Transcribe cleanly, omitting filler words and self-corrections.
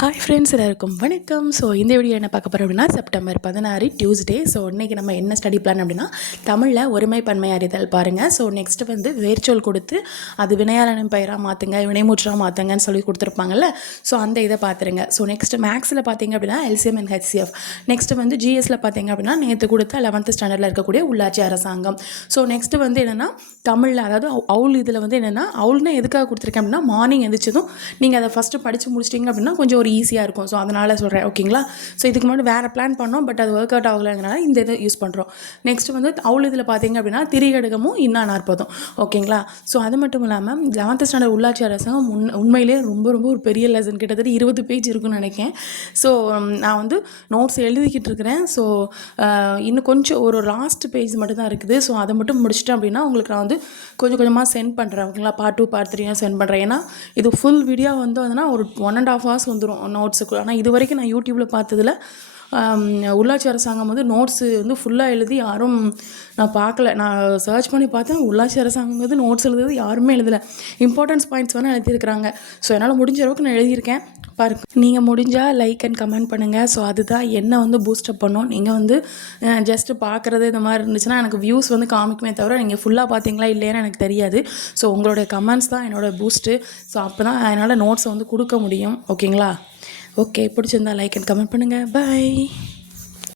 Hi friends, எல்லாருக்கும் வணக்கம். So இந்த வீடியோ என்ன பார்க்க போகிறோம் அப்படின்னா, செப்டம்பர் 16 டியூஸ்டே. ஸோ இன்றைக்கி நம்ம என்ன ஸ்டடி பிளான் அப்படின்னா, தமிழில் ஒருமை பன்மை அறிதல் பாருங்கள். ஸோ நெக்ஸ்ட்டு வந்து வேர்ச்சொல் கொடுத்து அது வினையாளனின் பெயராக மாற்றுங்க, வினைமுற்றாக மாற்றுங்கன்னு சொல்லி கொடுத்துருப்பாங்கல்ல. ஸோ அந்த இதை பார்த்துருங்க. ஸோ நெக்ஸ்ட்டு மேக்ஸில் பார்த்தீங்க அப்படின்னா எல்சிஎம் அண்ட் ஹெச்சிஎஃப். நெக்ஸ்ட்டு வந்து ஜிஎஸ்சில் பார்த்தீங்க அப்படின்னா நேற்று கொடுத்த 11th ஸ்டாண்டர்டில் இருக்கக்கூடிய உள்ளாட்சி அரசாங்கம். ஸோ நெக்ஸ்ட்டு வந்து என்னென்னா தமிழில், அதாவது அவுல் இதில் வந்து என்னென்னா, அவுல்னா எதுக்காக கொடுத்துருக்கேன் அப்படின்னா, மார்னிங் எழுந்திரிச்சதும் நீங்கள் அதை ஃபஸ்ட்டு படித்து முடிச்சிட்டிங்க அப்படின்னா கொஞ்சம் ஈஸியாக இருக்கும். ஸோ அதனால் சொல்கிறேன், ஓகேங்களா. ஸோ இதுக்கு முன்னாடி வேறு பிளான் பண்ணோம், பட் அது ஒர்க் அவுட் ஆகலைங்கிறனால இந்த இதை யூஸ் பண்ணுறோம். நெக்ஸ்ட் வந்து அவுள் இதில் பார்த்தீங்க அப்படின்னா திரிகடுகமும் இன்னா நாற்பதும், ஓகேங்களா. ஸோ அது மட்டும் இல்லாமல் 11th ஸ்டாண்டர்ட் உள்ளாட்சி அரசாங்கம் உண்மையிலே ரொம்ப ரொம்ப ஒரு பெரிய லெசன், கிட்டத்தட்ட 20 பேஜ் இருக்குன்னு நினைக்கிறேன். ஸோ நான் வந்து நோட்ஸ் எழுதிக்கிட்டு இருக்கிறேன். ஸோ இன்னும் கொஞ்சம் ஒரு லாஸ்ட் பேஜ் மட்டும் தான் இருக்குது. ஸோ அதை மட்டும் முடிச்சிட்டேன் அப்படின்னா உங்களுக்கு நான் வந்து கொஞ்சம் கொஞ்சமாக சென்ட் பண்ணுறேன், ஓகேங்களா. பார்ட் 2 பார்ட் 3 சென்ட் பண்ணுறேன். ஏன்னா இது ஃபுல் வீடியோ வந்து அதுனா ஒரு 1.5 hours வந்துடும் நோட்ஸுக்கு. ஆனால் இது வரைக்கும் நான் யூடியூப்பில் பார்த்ததில் உள்ளாட்சி அரசாங்கம் வந்து நோட்ஸு வந்து ஃபுல்லாக எழுதி யாரும் நான் பார்க்கல. நான் சர்ச் பண்ணி பார்த்தேன், உள்ளாட்சி அரசாங்கம் வந்து நோட்ஸ் எழுதுறது யாருமே எழுதலை. இம்பார்ட்டன்ஸ் பாயிண்ட்ஸ் வேணால் எழுதியிருக்கிறாங்க. ஸோ என்னால் முடிஞ்ச அளவுக்கு நான் எழுதியிருக்கேன். பாருங்க, நீங்கள் முடிஞ்சால் லைக் அண்ட் கமெண்ட் பண்ணுங்கள். ஸோ அதுதான் என்னை வந்து பூஸ்டப் பண்ணோம். நீங்கள் வந்து ஜஸ்ட்டு பார்க்குறது இந்த மாதிரி இருந்துச்சுன்னா எனக்கு வியூஸ் வந்து காமிக்குமே தவிர நீங்கள் ஃபுல்லாக பார்த்தீங்களா இல்லையான்னு எனக்கு தெரியாது. ஸோ உங்களுடைய கமெண்ட்ஸ் தான் என்னோடய பூஸ்ட்டு. ஸோ அப்போ தான் என்னால் நோட்ஸை வந்து கொடுக்க முடியும், ஓகேங்களா. ஓகே, பிடிச்சிருந்தா லைக் அண்ட் கமெண்ட் பண்ணுங்கள். பை.